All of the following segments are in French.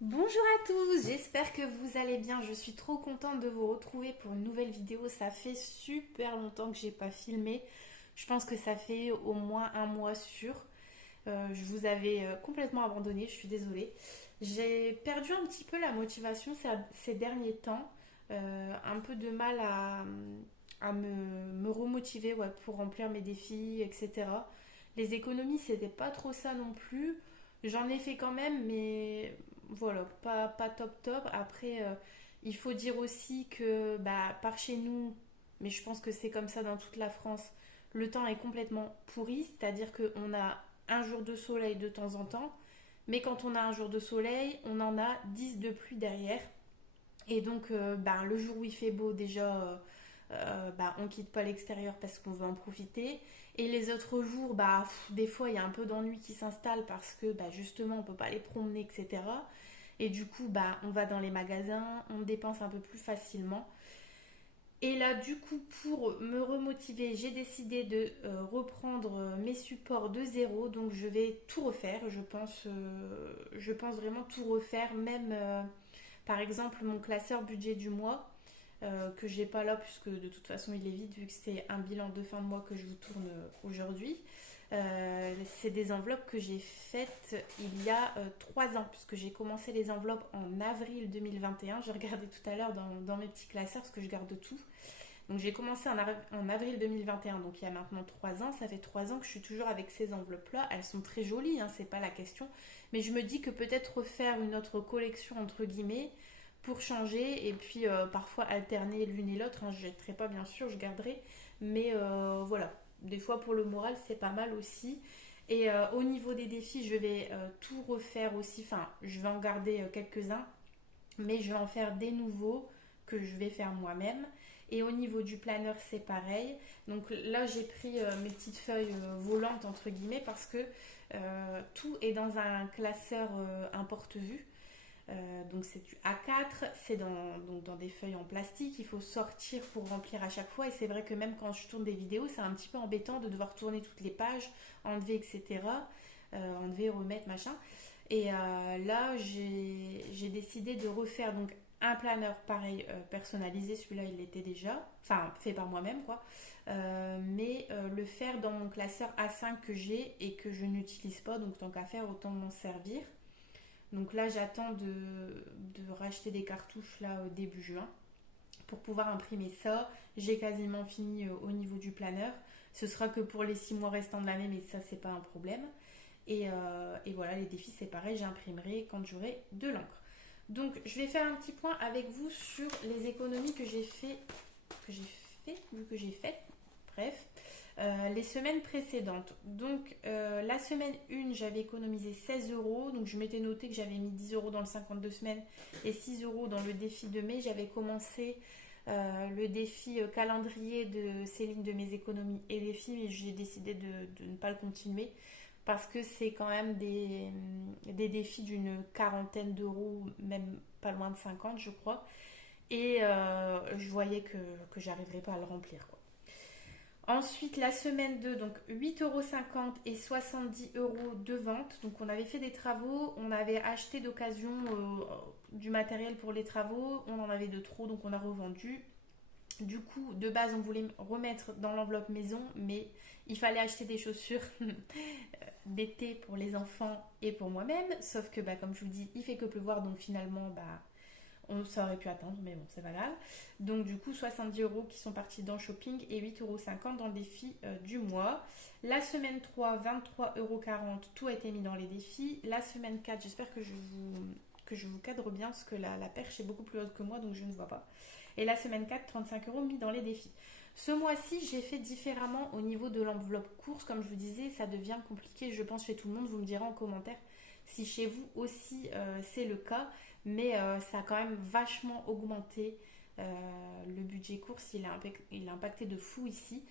Bonjour à tous, j'espère que vous allez bien. Je suis trop contente de vous retrouver pour une nouvelle vidéo. Ça fait super longtemps que j'ai pas filmé. Je pense que ça fait au moins un mois sûr. Je vous avais complètement abandonné, je suis désolée. J'ai perdu un petit peu la motivation ces derniers temps. Un peu de mal à me remotiver, ouais, pour remplir mes défis, etc. Les économies, c'était pas trop ça non plus. J'en ai fait quand même, mais voilà, pas top top. Après, il faut dire aussi que bah, par chez nous, mais je pense que c'est comme ça dans toute la France, le temps est complètement pourri, c'est-à-dire qu'on a un jour de soleil de temps en temps, mais quand on a un jour de soleil, on en a 10 de pluie derrière. Et donc, ben, le jour où il fait beau, déjà, ben, on quitte pas l'extérieur parce qu'on veut en profiter. Et les autres jours, bah, des fois, il y a un peu d'ennui qui s'installe parce que bah, justement, on peut pas aller promener, etc. Et du coup, bah, on va dans les magasins, on dépense un peu plus facilement. Et là, du coup, pour me remotiver, j'ai décidé de reprendre mes supports de zéro. Donc, je vais tout refaire. Je pense vraiment tout refaire. Même, par exemple, mon classeur budget du mois, que j'ai pas là, puisque de toute façon, il est vide, vu que c'est un bilan de fin de mois que je vous tourne aujourd'hui. C'est des enveloppes que j'ai faites il y a 3 ans, puisque j'ai commencé les enveloppes en avril 2021. J'ai regardé tout à l'heure dans mes petits classeurs, parce que je garde tout. Donc j'ai commencé en avril 2021, donc il y a maintenant 3 ans. Ça fait 3 ans que je suis toujours avec ces enveloppes-là. Elles sont très jolies, hein, c'est pas la question. Mais je me dis que peut-être refaire une autre collection, entre guillemets, pour changer et puis parfois alterner l'une et l'autre. Hein. Je ne jetterai pas, bien sûr, je garderai. Mais voilà, des fois pour le moral, c'est pas mal aussi. Et au niveau des défis, je vais tout refaire aussi. Enfin, je vais en garder quelques-uns, mais je vais en faire des nouveaux que je vais faire moi-même. Et au niveau du planeur, c'est pareil. Donc là, j'ai pris mes petites feuilles volantes, entre guillemets, parce que tout est dans un classeur importe-vue. Donc c'est du A4, c'est donc dans des feuilles en plastique, il faut sortir pour remplir à chaque fois. Et c'est vrai que même quand je tourne des vidéos, c'est un petit peu embêtant de devoir tourner toutes les pages, enlever, etc. Enlever, remettre, machin. Et là, j'ai décidé de refaire donc un planeur pareil, personnalisé. Celui-là, il l'était déjà, enfin fait par moi-même, quoi. Mais le faire dans mon classeur A5 que j'ai et que je n'utilise pas, donc tant qu'à faire, autant m'en servir. Donc là, j'attends de racheter des cartouches là début juin pour pouvoir imprimer ça. J'ai quasiment fini au niveau du planeur. Ce sera que pour les 6 mois restants de l'année, mais ça, c'est pas un problème. Et voilà, les défis, c'est pareil, j'imprimerai quand j'aurai de l'encre. Donc, je vais faire un petit point avec vous sur les économies que j'ai faites, bref, les semaines précédentes. Donc, la semaine 1, j'avais économisé 16 euros. Donc, je m'étais noté que j'avais mis 10 euros dans le 52 semaines et 6 euros dans le défi de mai. J'avais commencé le défi calendrier de Céline de mes économies et défis, mais j'ai décidé de ne pas le continuer parce que c'est quand même des défis d'une quarantaine d'euros, même pas loin de 50, je crois. Et je voyais que j'arriverais pas à le remplir, quoi. Ensuite, la semaine 2, donc 8,50 € et 70 € de vente. Donc, on avait fait des travaux, on avait acheté d'occasion du matériel pour les travaux, on en avait de trop, donc on a revendu. Du coup, de base, on voulait remettre dans l'enveloppe maison, mais il fallait acheter des chaussures d'été pour les enfants et pour moi-même. Sauf que, bah, comme je vous dis, il fait que pleuvoir, donc finalement, bah, ça aurait pu attendre, mais bon, c'est pas grave. Donc, du coup, 70 euros qui sont partis dans le shopping et 8,50 € dans le défi du mois. La semaine 3, 23,40 €, tout a été mis dans les défis. La semaine 4, j'espère que je vous cadre bien parce que la perche est beaucoup plus haute que moi, donc je ne vois pas. Et la semaine 4, 35 € mis dans les défis. Ce mois-ci, j'ai fait différemment au niveau de l'enveloppe course. Comme je vous disais, ça devient compliqué, je pense, chez tout le monde. Vous me direz en commentaire si chez vous aussi c'est le cas. Mais ça a quand même vachement augmenté. Le budget course, il a impacté de fou ici.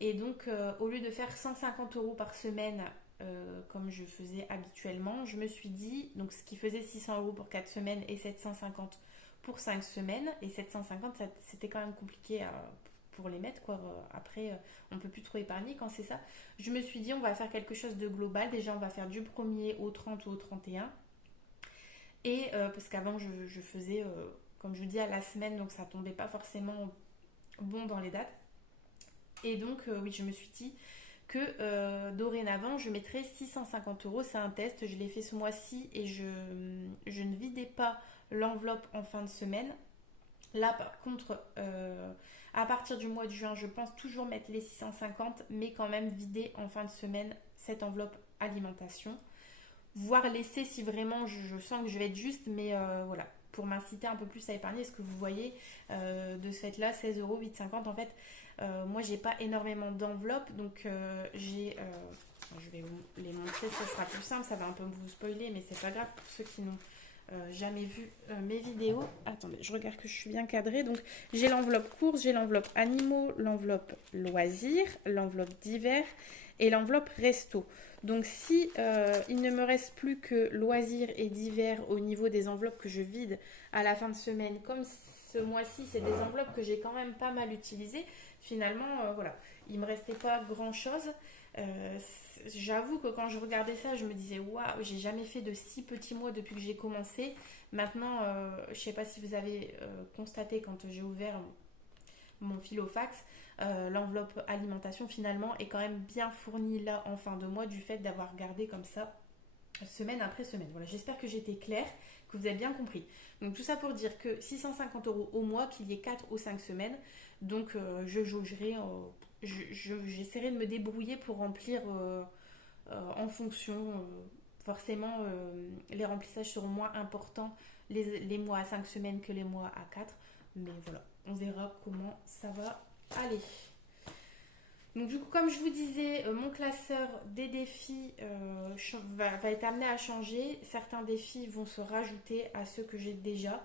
Et donc, au lieu de faire 150 € par semaine, comme je faisais habituellement, je me suis dit, donc ce qui faisait 600 € pour 4 semaines et 750 pour 5 semaines, et 750, c'était quand même compliqué pour les mettre, quoi. Après, on peut plus trop épargner quand c'est ça. Je me suis dit, on va faire quelque chose de global. Déjà, on va faire du 1er au 30 ou au 31. Et parce qu'avant, je faisais, comme je vous dis, à la semaine, donc ça tombait pas forcément bon dans les dates. Et donc, oui, je me suis dit que dorénavant, je mettrais 650 euros. C'est un test, je l'ai fait ce mois-ci et je ne vidais pas l'enveloppe en fin de semaine. Là, par contre, à partir du mois de juin, je pense toujours mettre les 650, mais quand même vider en fin de semaine cette enveloppe alimentation. Voire laisser si vraiment je sens que je vais être juste, mais voilà, pour m'inciter un peu plus à épargner. Est-ce que vous voyez de ce fait-là, 16 euros, 8,50 en fait, moi j'ai pas énormément d'enveloppes, donc je vais vous les montrer, ce sera plus simple, ça va un peu vous spoiler, mais c'est pas grave pour ceux qui n'ont jamais vu mes vidéos. Attendez, je regarde que je suis bien cadrée. Donc j'ai l'enveloppe course, j'ai l'enveloppe animaux, l'enveloppe loisirs, l'enveloppe divers et l'enveloppe resto. Donc si il ne me reste plus que loisirs et divers au niveau des enveloppes que je vide à la fin de semaine, comme ce mois-ci c'est des enveloppes que j'ai quand même pas mal utilisées, finalement voilà, il me restait pas grand-chose. J'avoue que quand je regardais ça, je me disais waouh, j'ai jamais fait de si petits mois depuis que j'ai commencé. Maintenant, je sais pas si vous avez constaté quand j'ai ouvert mon filofax, l'enveloppe alimentation finalement est quand même bien fournie là en fin de mois du fait d'avoir gardé comme ça semaine après semaine. Voilà, j'espère que j'étais claire, que vous avez bien compris. Donc tout ça pour dire que 650 euros au mois, qu'il y ait 4 ou 5 semaines. Donc je jaugerai, j'essaierai de me débrouiller pour remplir en fonction. Forcément, les remplissages seront moins importants les mois à 5 semaines que les mois à 4. Mais voilà, on verra comment ça va aller. Donc du coup, comme je vous disais, mon classeur des défis va être amené à changer. Certains défis vont se rajouter à ceux que j'ai déjà.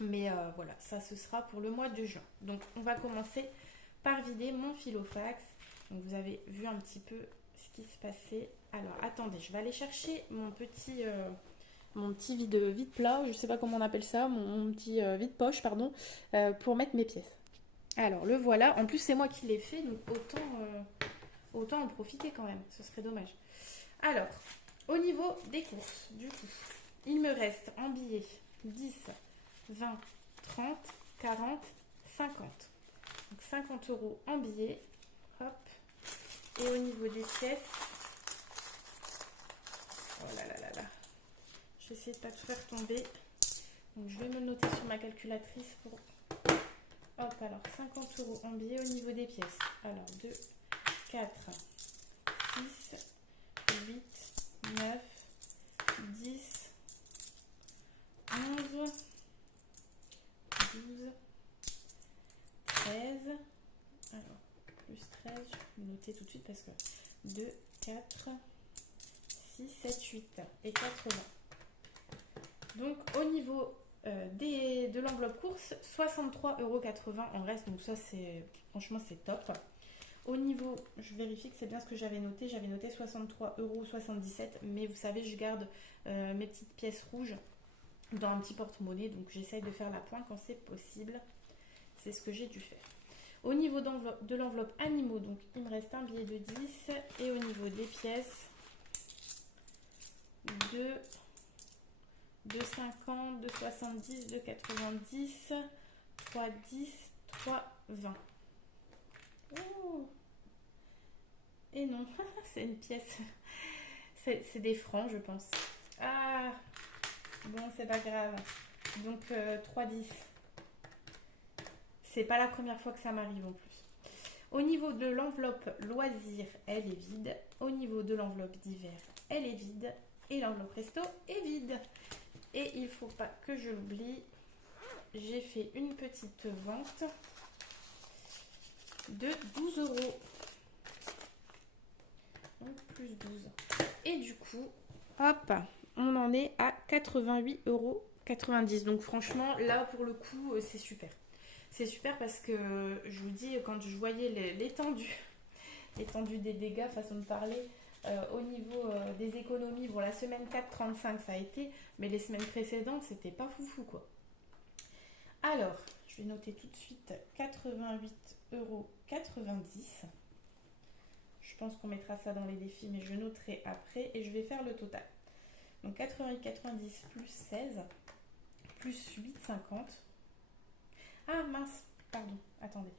Mais voilà, ça ce sera pour le mois de juin. Donc on va commencer par vider mon filofax. Donc vous avez vu un petit peu ce qui se passait. Alors attendez, je vais aller chercher mon petit vide plat, je sais pas comment on appelle ça, mon petit vide poche, pardon, pour mettre mes pièces. Alors le voilà, en plus c'est moi qui l'ai fait, donc autant en profiter quand même, ce serait dommage. Alors, au niveau des courses, du coup, il me reste en billets 10, 20, 30, 40, 50. Donc 50 euros en billets. Hop. Et au niveau des pièces, oh là là là là. Je vais essayer de ne pas tout faire tomber. Donc je vais me noter sur ma calculatrice pour... Hop, alors 50 euros en billets au niveau des pièces. Alors 2, 4, 6, 8, 9, 10, 11, 12, 13. Alors, plus 13, je vais noter tout de suite parce que 2, 4, 6, 7, 8 et 80. Donc, au niveau de l'enveloppe course, 63,80 € en reste. Donc, ça, franchement, c'est top. Au niveau, je vérifie que c'est bien ce que j'avais noté. J'avais noté 63,77 €. Mais vous savez, je garde mes petites pièces rouges dans un petit porte-monnaie. Donc, j'essaye de faire la pointe quand c'est possible. C'est ce que j'ai dû faire. Au niveau de l'enveloppe animaux, donc il me reste un billet de 10. Et au niveau des pièces, 2,50, 2,70, 2,90, 3,10, 3,20. Oh. Et non, c'est une pièce. C'est des francs, je pense. Ah, bon, c'est pas grave. Donc 3,10. C'est pas la première fois que ça m'arrive en plus. Au niveau de l'enveloppe loisir, elle est vide. Au niveau de l'enveloppe d'hiver, elle est vide. Et l'enveloppe resto est vide. Et il ne faut pas que je l'oublie. J'ai fait une petite vente de 12 €. Donc plus 12. Et du coup, hop, on en est à 88,90 €. Donc franchement, là pour le coup, c'est super. C'est super parce que je vous dis, quand je voyais l'étendue des dégâts, façon de parler, au niveau des économies, bon la semaine 4,35 ça a été, mais les semaines précédentes c'était pas foufou quoi. Alors, je vais noter tout de suite 88,90 €. Je pense qu'on mettra ça dans les défis, mais je noterai après et je vais faire le total. Donc 88,90 plus 16 plus 8,50. Ah mince, pardon, attendez.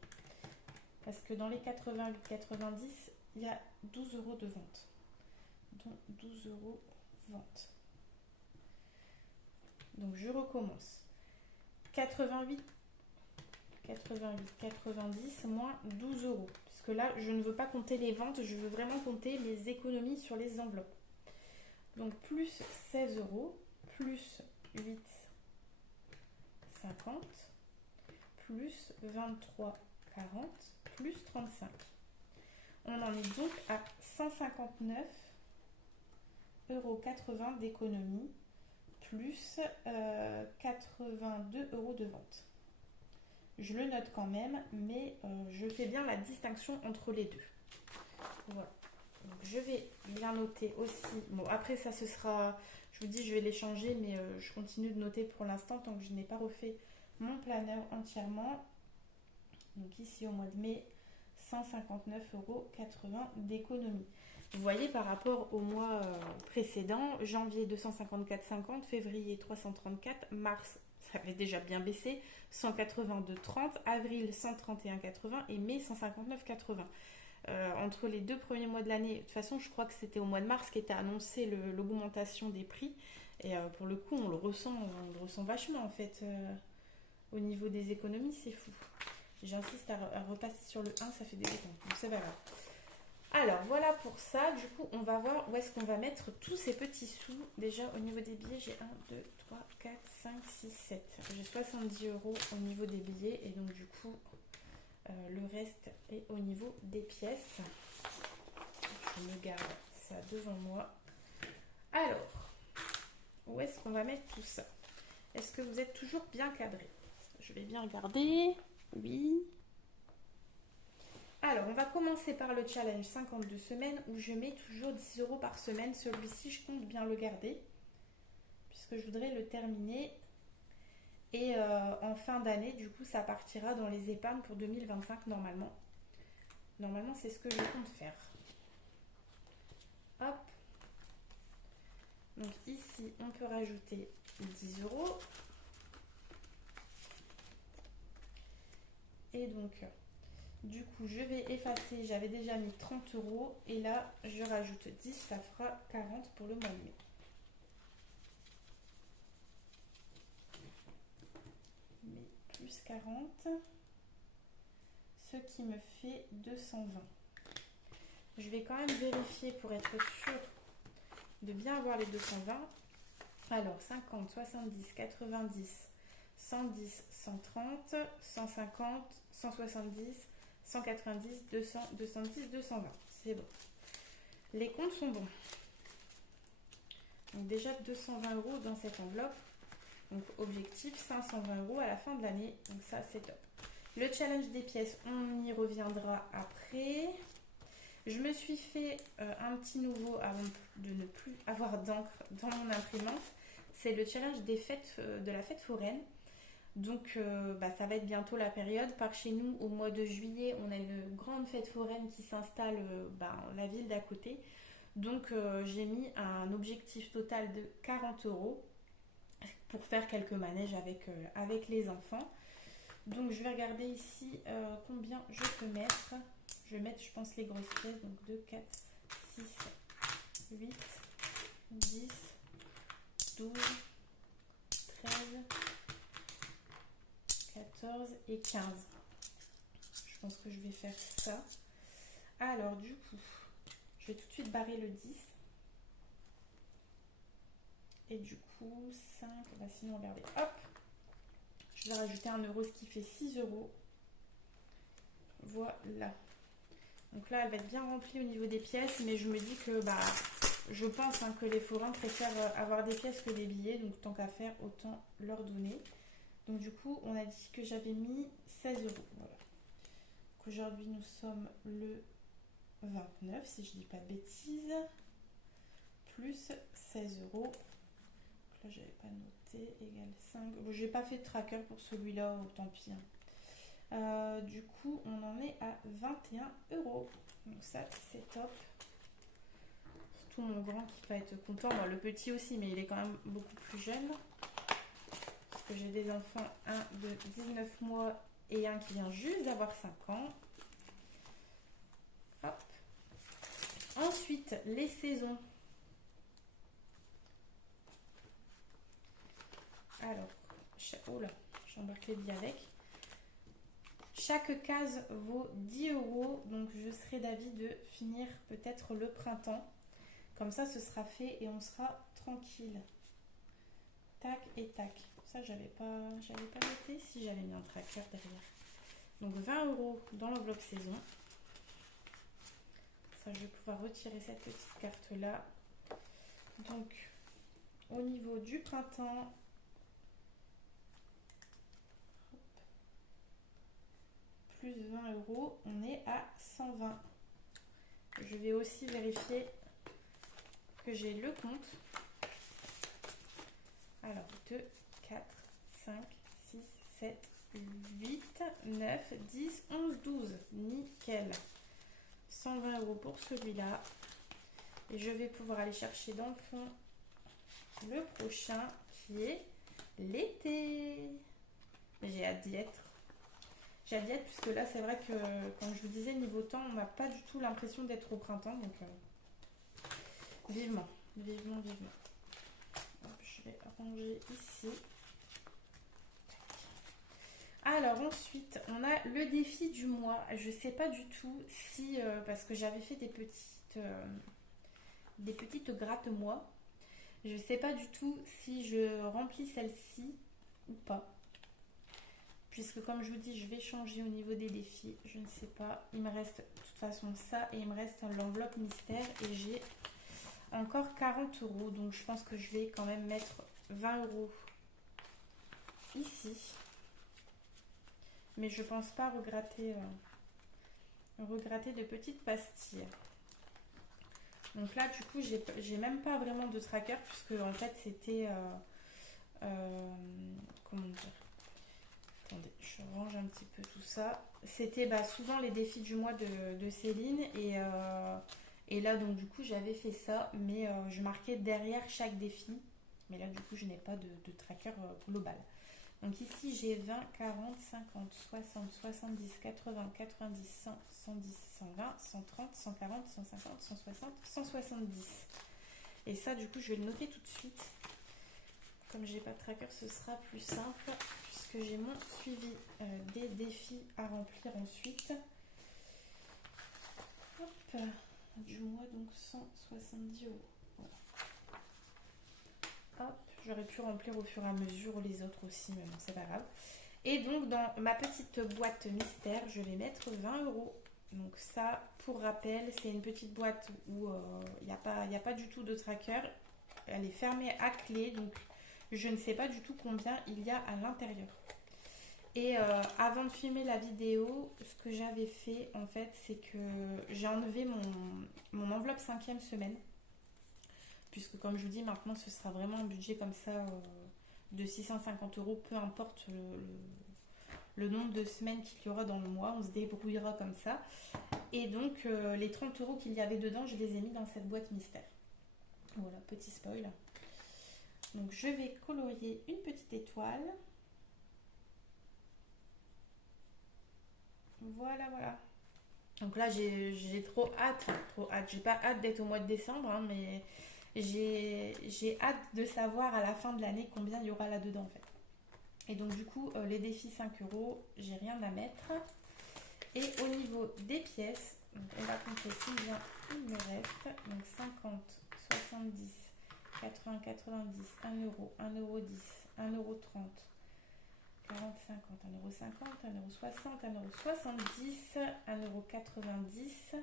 Parce que dans les 88,90, il y a 12 euros de vente. Donc 12 euros vente. Donc je recommence. 88, 90 moins 12 euros. Parce que là, je ne veux pas compter les ventes, je veux vraiment compter les économies sur les enveloppes. Donc plus 16 euros, plus 8,50, plus 23,40, plus 35. On en est donc à 159,80 € d'économie, plus 82 € de vente. Je le note quand même, mais je fais bien la distinction entre les deux. Voilà. Donc je vais bien noter aussi. Bon, après ça ce sera, je vous dis, je vais les changer, mais je continue de noter pour l'instant tant que je n'ai pas refait mon planeur entièrement. Donc ici au mois de mai, 159,80 € d'économie. Vous voyez par rapport au mois précédent, janvier 254,50, février 334, mars ça avait déjà bien baissé, 182,30, avril 131,80 et mai 159,80. Entre les deux premiers mois de l'année, de toute façon je crois que c'était au mois de mars qu'était annoncée l'augmentation des prix et pour le coup on le ressent vachement en fait au niveau des économies, c'est fou. J'insiste à repasser sur le 1, ça fait des décomptes, donc c'est pas grave. Alors voilà pour ça, du coup on va voir où est-ce qu'on va mettre tous ces petits sous. Déjà au niveau des billets j'ai 1, 2, 3, 4, 5, 6, 7. J'ai 70 € au niveau des billets et donc du coup le reste est au niveau des pièces. Je me garde ça devant moi. Alors, où est-ce qu'on va mettre tout ça? Est-ce que vous êtes toujours bien cadré? Je vais bien regarder. Oui. Alors, on va commencer par le challenge 52 semaines où je mets toujours 10 € par semaine. Celui-ci, je compte bien le garder puisque je voudrais le terminer. Et en fin d'année, du coup, ça partira dans les épargnes pour 2025 normalement. Normalement, c'est ce que je compte faire. Hop. Donc ici, on peut rajouter 10 €. Et donc, du coup, je vais effacer. J'avais déjà mis 30 €. Et là, je rajoute 10. Ça fera 40 pour le mois de mai. Mais plus 40. Ce qui me fait 220. Je vais quand même vérifier pour être sûre de bien avoir les 220. Alors 50, 70, 90, 110, 130, 150, 170, 190, 200, 210, 220. C'est bon. Les comptes sont bons. Donc déjà 220 € dans cette enveloppe. Donc objectif 520 € à la fin de l'année. Donc ça c'est top. Le challenge des pièces, on y reviendra après. Je me suis fait un petit nouveau avant de ne plus avoir d'encre dans mon imprimante. C'est le challenge des fêtes, de la fête foraine. Donc ça va être bientôt la période. Par chez nous, au mois de juillet, on a une grande fête foraine qui s'installe la ville d'à côté. Donc j'ai mis un objectif total de 40 € pour faire quelques manèges avec les enfants. Donc je vais regarder ici combien je peux mettre. Je vais mettre, je pense, les grosses pièces. Donc 2, 4, 6, 8, 10, 12, 13, 14 et 15. Je pense que je vais faire ça. Alors du coup, je vais tout de suite barrer le 10. Et du coup, 5, sinon regardez, hop. Je vais rajouter 1 €, ce qui fait 6 €. Voilà. Donc là, elle va être bien remplie au niveau des pièces, mais je me dis que je pense que les forains préfèrent avoir des pièces que des billets, donc tant qu'à faire, autant leur donner. Donc du coup, on a dit que j'avais mis 16 €. Voilà. Donc aujourd'hui, nous sommes le 29, si je dis pas de bêtises, plus 16 €. Donc là, j'avais pas noté, égale 5. Bon, j'ai pas fait de tracker pour celui-là, tant pis. Du coup, on en est à 21 €. Donc ça, c'est top. surtout mon grand qui va être content. Bon, le petit aussi, mais il est quand même beaucoup plus jeune. Parce que j'ai des enfants, un de 19 mois et un qui vient juste d'avoir 5 ans. Hop. Ensuite, les saisons. Alors, oh là, j'ai embarqué le billet avec. Chaque case vaut 10 €, donc je serai d'avis de finir peut-être le printemps. Comme ça, ce sera fait et on sera tranquille. Tac et tac. Ça, j'avais pas noté si j'avais mis un tracker derrière. Donc 20 € dans l'enveloppe saison. Ça, je vais pouvoir retirer cette petite carte-là. Donc, au niveau du printemps, plus 20 €, on est à 120. Je vais aussi vérifier que j'ai le compte. Alors, 2, 4, 5, 6, 7, 8, 9, 10, 11, 12. Nickel. 120 € pour celui-là. Et je vais pouvoir aller chercher dans le fond le prochain qui est l'été. J'ai hâte d'y être. J'ai hâte d'y être puisque là, c'est vrai que, comme je vous disais, niveau temps, on n'a pas du tout l'impression d'être au printemps. Donc, vivement, vivement, vivement. Hop, je vais ranger ici. Alors ensuite, on a le défi du mois. Je sais pas du tout si, parce que j'avais fait des petites gratte-moi. Je sais pas du tout si je remplis celle-ci ou pas. Puisque comme je vous dis, je vais changer au niveau des défis. Je ne sais pas. Il me reste de toute façon ça et il me reste l'enveloppe mystère. Et j'ai encore 40 €. Donc je pense que je vais quand même mettre 20 € ici. Mais je pense pas regratter de petites pastilles. Donc là, du coup, j'ai même pas vraiment de tracker puisque en fait, c'était... comment dire? Attendez, je range un petit peu tout ça. C'était souvent les défis du mois de Céline. Et là, donc du coup, j'avais fait ça. Mais je marquais derrière chaque défi. Mais là, du coup, je n'ai pas de tracker global. Donc ici, j'ai 20, 40, 50, 60, 70, 80, 90, 100, 110, 120, 130, 140, 150, 160, 170. Et ça, du coup, je vais le noter tout de suite. Comme j'ai pas de tracker, ce sera plus simple puisque j'ai mon suivi des défis à remplir ensuite. Hop, du mois, donc 170 €. Voilà. Hop, j'aurais pu remplir au fur et à mesure les autres aussi, mais bon, c'est pas grave. Et donc, dans ma petite boîte mystère, je vais mettre 20 €. Donc ça, pour rappel, c'est une petite boîte où il n'y a pas du tout de tracker. Elle est fermée à clé, donc je ne sais pas du tout combien il y a à l'intérieur. Et avant de filmer la vidéo, ce que j'avais fait, en fait, c'est que j'ai enlevé mon enveloppe 5e semaine. Puisque comme je vous dis, maintenant, ce sera vraiment un budget comme ça de 650 €, peu importe le nombre de semaines qu'il y aura dans le mois. On se débrouillera comme ça. Et donc, les 30 € qu'il y avait dedans, je les ai mis dans cette boîte mystère. Voilà, petit spoil. Donc, je vais colorier une petite étoile. Voilà, voilà. Donc là, j'ai trop hâte. J'ai pas hâte d'être au mois de décembre, hein, mais j'ai hâte de savoir à la fin de l'année combien il y aura là-dedans, en fait. Et donc, du coup, les défis 5 €, j'ai rien à mettre. Et au niveau des pièces, donc on va compter combien il me reste. Donc 50, 70, 80, 90, 1 €, 1 € 10, 1 € 30, 40, 50, 1 € 50, 1 € 60, 1 € 70, 1 € 90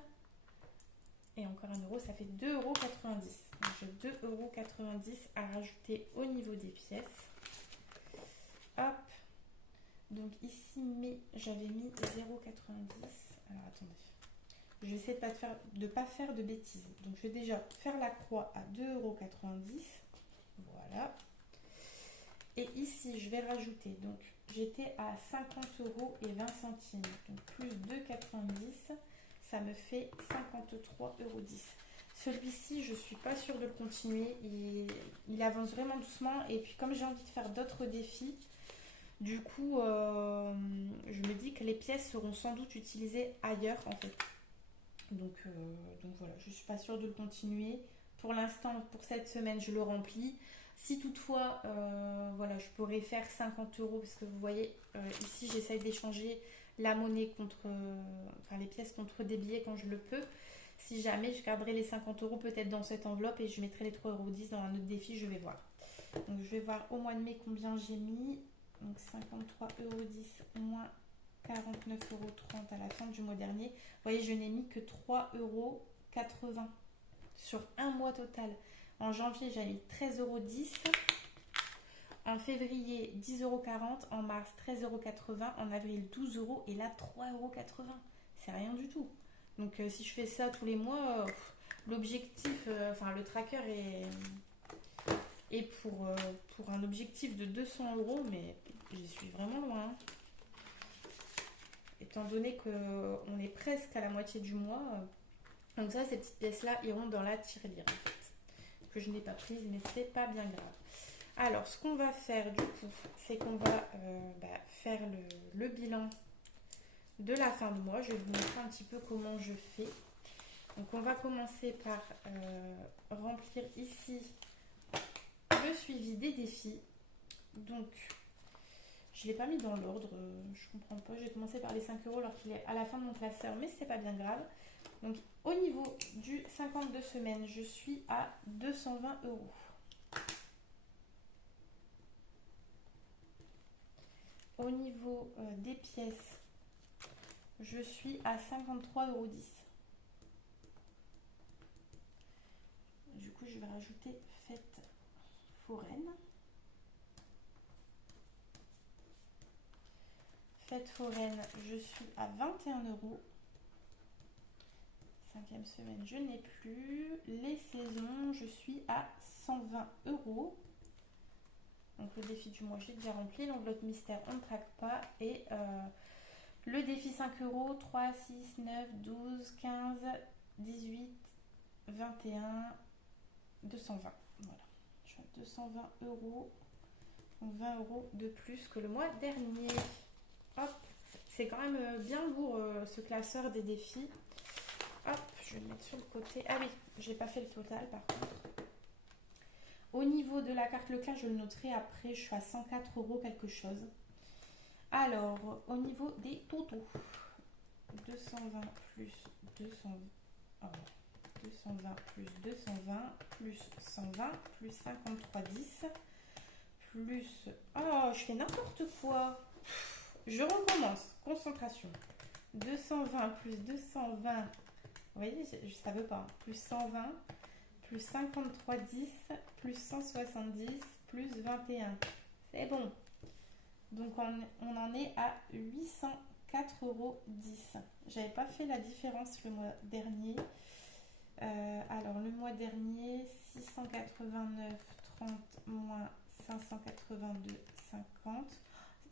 et encore 1 €, ça fait 2 € 90. Donc j'ai 2 € 90 à rajouter au niveau des pièces. Hop. Donc ici, j'avais mis 0,90. Alors attendez. Je vais essayer de pas faire de bêtises. Donc je vais déjà faire la croix à 2,90 €. Voilà. Et ici, je vais rajouter. Donc j'étais à 50 € et 20 centimes. Donc plus 2,90. Ça me fait 53,10 €. Celui-ci, je suis pas sûre de le continuer. Il avance vraiment doucement. Et puis comme j'ai envie de faire d'autres défis, du coup, je me dis que les pièces seront sans doute utilisées ailleurs en fait. Donc voilà, je suis pas sûre de le continuer. Pour l'instant, pour cette semaine, je le remplis. Si toutefois, voilà, je pourrais faire 50 euros parce que vous voyez, ici, j'essaye d'échanger la monnaie contre, enfin les pièces contre des billets quand je le peux. Si jamais, je garderai les 50 euros peut-être dans cette enveloppe et je mettrai les 3,10 € dans un autre défi, je vais voir. Donc je vais voir au mois de mai combien j'ai mis. Donc 53,10 € moins 49,30 € à la fin du mois dernier. Vous voyez, je n'ai mis que 3,80 € sur un mois total. En janvier, j'ai mis 13,10 €. En février, 10,40 €. En mars, 13,80 €. En avril, 12 € Et là, 3,80 €. C'est rien du tout. Donc, si je fais ça tous les mois, l'objectif, enfin, le tracker est pour un objectif de 200 €, mais j'y suis vraiment loin. Étant donné qu'on est presque à la moitié du mois. Donc ça, ces petites pièces-là iront dans la tirelire, en fait. Que je n'ai pas prise, mais c'est pas bien grave. Alors, ce qu'on va faire, du coup, c'est qu'on va faire le bilan de la fin de mois. Je vais vous montrer un petit peu comment je fais. Donc, on va commencer par remplir ici le suivi des défis. Donc, je ne l'ai pas mis dans l'ordre, je comprends pas. J'ai commencé par les 5 € alors qu'il est à la fin de mon classeur, mais c'est pas bien grave. Donc, au niveau du 52 semaines, je suis à 220 €. Au niveau des pièces, je suis à 53,10 €. Du coup, je vais rajouter fête foraine. Fête foraine, je suis à 21 €. 5e semaine, je n'ai plus. Les saisons, je suis à 120 €. Donc le défi du mois, j'ai déjà rempli. L'enveloppe mystère, on ne traque pas. Et le défi 5 €, 3, 6, 9, 12, 15, 18, 21, 220. Voilà, je suis à 220 €. Donc 20 € de plus que le mois dernier. Hop, c'est quand même bien lourd ce classeur des défis. Hop, je vais le mettre sur le côté. Ah oui, j'ai pas fait le total par contre. Au niveau de la carte Leclerc, je le noterai après, je suis à 104 € quelque chose. Alors, au niveau des totaux, 220 plus 220, oh, 220 plus 220 plus 120 plus 53,10 plus... Oh, je fais n'importe quoi. Je recommence. Concentration. 220 plus 220. Vous voyez, je ne savais pas. Plus 120 plus 53,10 plus 170 plus 21. C'est bon. Donc on en est à 804,10 €. J'avais pas fait la différence le mois dernier. Alors le mois dernier, 689,30 moins 582,50.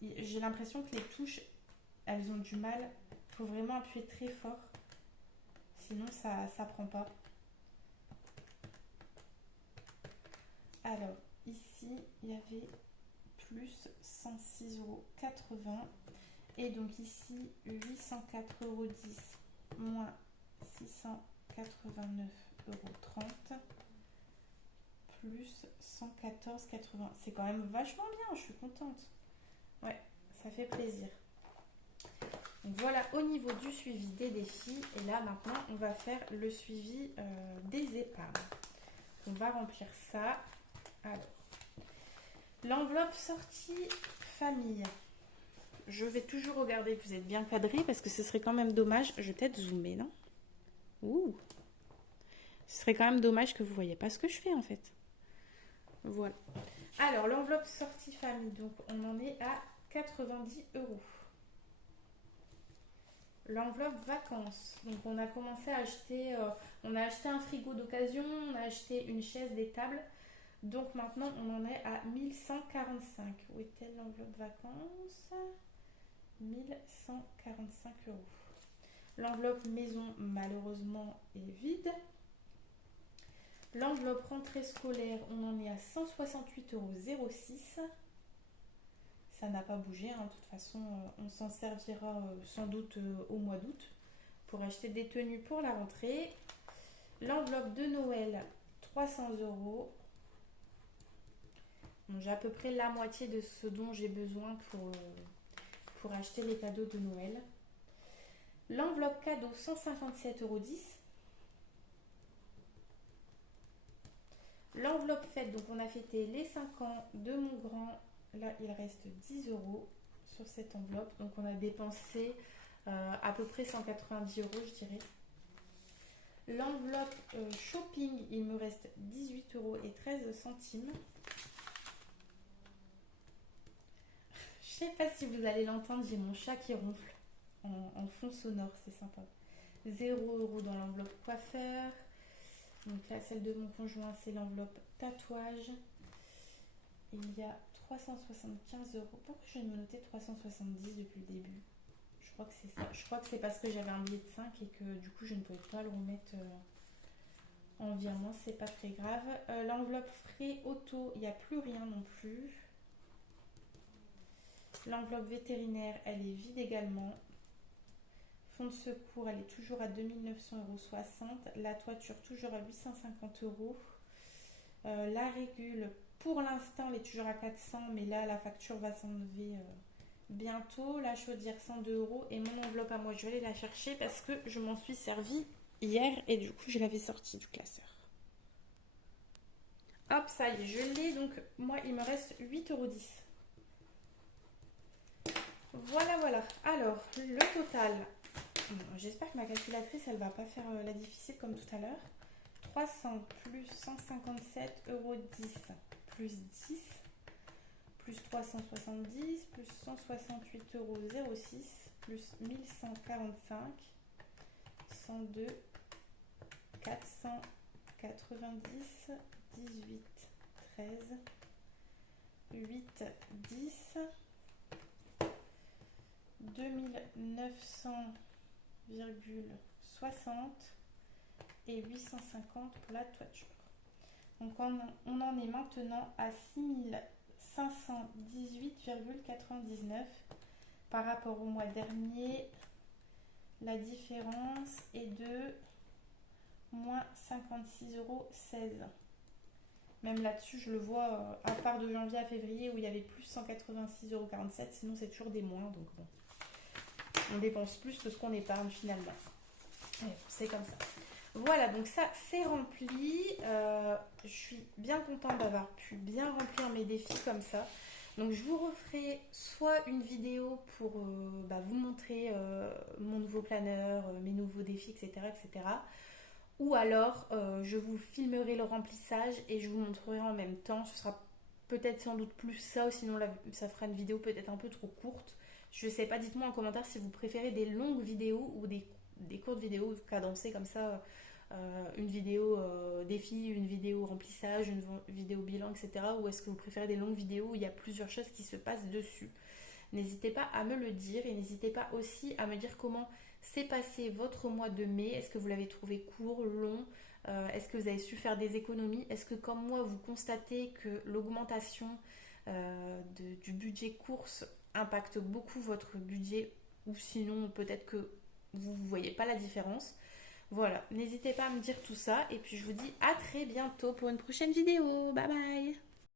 J'ai l'impression que les touches, elles ont du mal. Il faut vraiment appuyer très fort. Sinon, ça ne prend pas. Alors, ici, il y avait plus 106,80 €. Et donc ici, 804,10 € moins 689,30 € plus 114,80. C'est quand même vachement bien, je suis contente. Ouais, ça fait plaisir. Donc voilà au niveau du suivi des défis. Et là maintenant, on va faire le suivi des épargnes. On va remplir ça. Alors, l'enveloppe sortie famille. Je vais toujours regarder que vous êtes bien cadré parce que ce serait quand même dommage. Je vais peut-être zoomer, non? Ouh! Ce serait quand même dommage que vous ne voyez pas ce que je fais en fait. Voilà. Alors, l'enveloppe sortie famille, donc on en est à 90 €. L'enveloppe vacances, donc on a commencé à acheter, on a acheté un frigo d'occasion, on a acheté une chaise, des tables. Donc maintenant, on en est à 1145. Où est-elle l'enveloppe vacances? 1145 €. L'enveloppe maison, malheureusement, est vide. L'enveloppe rentrée scolaire, on en est à 168,06 €. Ça n'a pas bougé, hein. De toute façon, on s'en servira sans doute au mois d'août pour acheter des tenues pour la rentrée. L'enveloppe de Noël, 300 €. Bon, j'ai à peu près la moitié de ce dont j'ai besoin pour acheter les cadeaux de Noël. L'enveloppe cadeau, 157,10 €. L'enveloppe fête, donc on a fêté les 5 ans de mon grand. Là, il reste 10 € sur cette enveloppe. Donc on a dépensé à peu près 190 € je dirais. L'enveloppe shopping, il me reste 18,13 €. Je sais pas si vous allez l'entendre, j'ai mon chat qui ronfle en fond sonore, c'est sympa. 0 € dans l'enveloppe coiffeur. Donc là, celle de mon conjoint, c'est l'enveloppe tatouage. Il y a 375 €. Pourquoi je viens de me noter 370 depuis le début? Je crois que c'est ça. Je crois que c'est parce que j'avais un billet de 5 et que du coup, je ne pouvais pas le remettre en virement. C'est pas très grave. L'enveloppe frais auto, il n'y a plus rien non plus. L'enveloppe vétérinaire, elle est vide également. Fonds de secours, elle est toujours à 2900,60 €. La toiture, toujours à 850 €. La régule, pour l'instant, elle est toujours à 400, mais là, la facture va s'enlever bientôt. La chaudière, 102 €. Et mon enveloppe à moi, je vais aller la chercher parce que je m'en suis servie hier et du coup, je l'avais sortie du classeur. Hop, ça y est, je l'ai. Donc, moi, il me reste 8,10 €. Voilà, voilà. Alors, le total. J'espère que ma calculatrice, elle va pas faire la difficile comme tout à l'heure. 300 plus 157,10 € plus 10 plus 370 plus 168,06 € plus 1145 102 490 18 13 8 10 2900,60 et 850 pour la toiture. Donc on en est maintenant à 6518,99 € par rapport au mois dernier. La différence est de moins 56,16 €. Même là-dessus, je le vois, à part de janvier à février où il y avait plus 186,47 €, sinon c'est toujours des moins. Donc bon, on dépense plus que ce qu'on épargne finalement. C'est comme ça. Voilà, donc ça c'est rempli. Je suis bien contente d'avoir pu bien remplir mes défis comme ça. Donc je vous referai soit une vidéo pour vous montrer mon nouveau planeur, mes nouveaux défis, etc. etc. Ou alors je vous filmerai le remplissage et je vous montrerai en même temps. Ce sera peut-être sans doute plus ça, ou sinon ça fera une vidéo peut-être un peu trop courte. Je sais pas, dites-moi en commentaire si vous préférez des longues vidéos ou des courtes vidéos cadencées comme ça. Une vidéo défi, une vidéo remplissage, une vidéo bilan, etc. Ou est-ce que vous préférez des longues vidéos où il y a plusieurs choses qui se passent dessus? N'hésitez pas à me le dire et n'hésitez pas aussi à me dire comment s'est passé votre mois de mai. Est-ce que vous l'avez trouvé court, long? Est-ce que vous avez su faire des économies? Est-ce que comme moi vous constatez que l'augmentation du budget course impacte beaucoup votre budget, ou sinon peut-être que vous ne voyez pas la différence? Voilà, n'hésitez pas à me dire tout ça et puis je vous dis à très bientôt pour une prochaine vidéo. Bye bye!